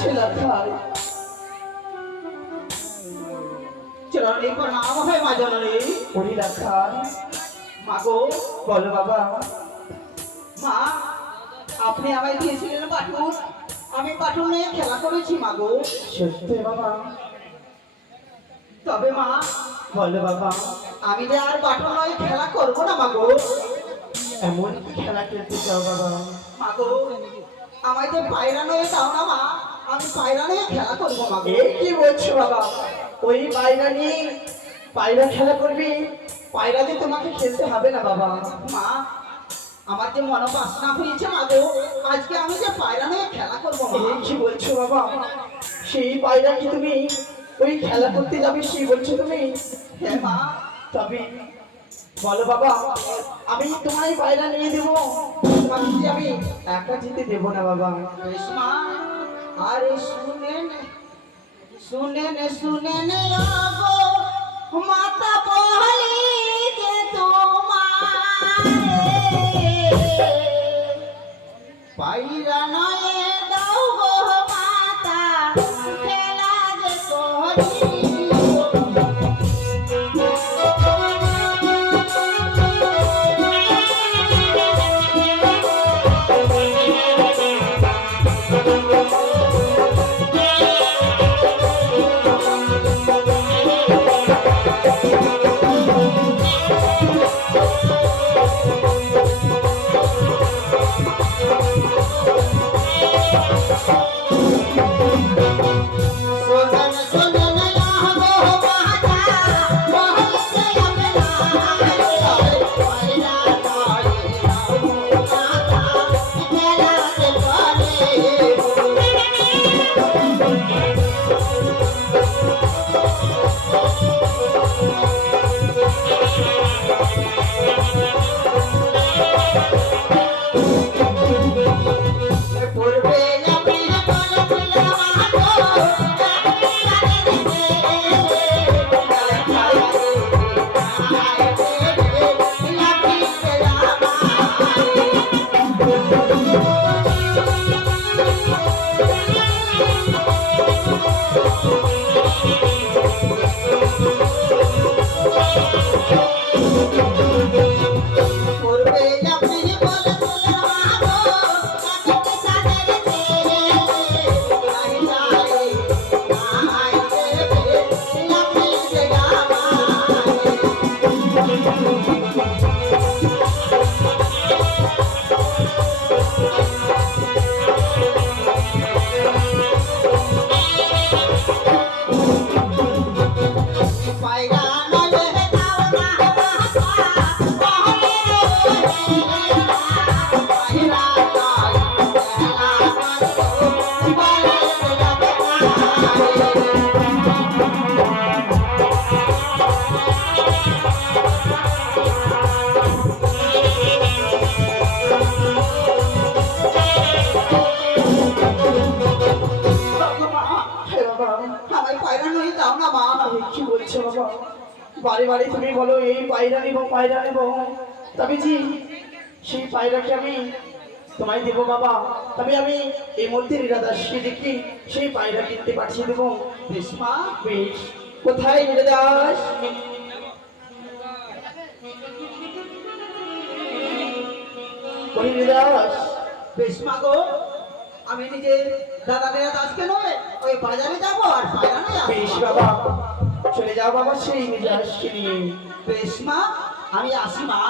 ছেলা খাই চরণে প্রণাম হয় মা জননী। ওরে রাখাল মা গো, বলো বাবা। মা আপনি আমায় দিয়েছিলেন বাটুল, আমি বাটুল নিয়ে খেলা করেছি মা গো। সত্যি বাবা? তবে মা বলো বাবা। আমি যে আর বাটুল নয় খেলা করবো না মা গো। এমন কি খেলা খেলতে চাও বাবা? মা গো, আমায় যে পায়রা নয় দাও না মা, আমি পায়রা নিয়ে খেলা করবো মা গো। এই কি বলছো বাবা? ওই পায়রা নিয়ে পায়রা খেলা করবি? পায়রাতে তোমাকে খেলতে হবে না বাবা। মা আমার যে মনোবাসনা হয়েছে মা গো, আজকে আমি যে পায়রা নিয়ে খেলা করবো মা। এই কি বলছো বাবা? সেই পায়রা কি তুমি ওই খেলা করতে যাবে সেই বলছো তুমি? হ্যাঁ মা। তবে বলো বাবা, আমি তোমায় পায়রা নিয়ে দেবো, তোমাকে কি আমি একা যেতে দেবো না বাবা। বেশ মা। আরে শুনে নে গো মাতা বলি যে তোমায় পাইরা নয় দাও গো মাতা খেলা যে করি। কি বলছো বাবা? বারে বারে তুমি বলো এই পায়রা নিব পায়রা নিব, তবে জি সেই পায়রাকে আমি তোমায় দেবো বাবা। তবে আমি এই মধ্যে নীরাদাসকে দেখি সেই পায়রা কিনতে পাঠিয়ে দেবো। বেশ মা। বেশ। কোথায় নীরাদাস? নীরাদাস। বেশ মা গো, আমি নিজের দাদা দাসকে নয় ওই বাজারে যাবো আর পায়রা নিয়ে বেশ আসবো। বাবা, চলে যাও বাবা সেই নীরাদাসকে নিয়ে। বেশ মা, আমি আসি মা।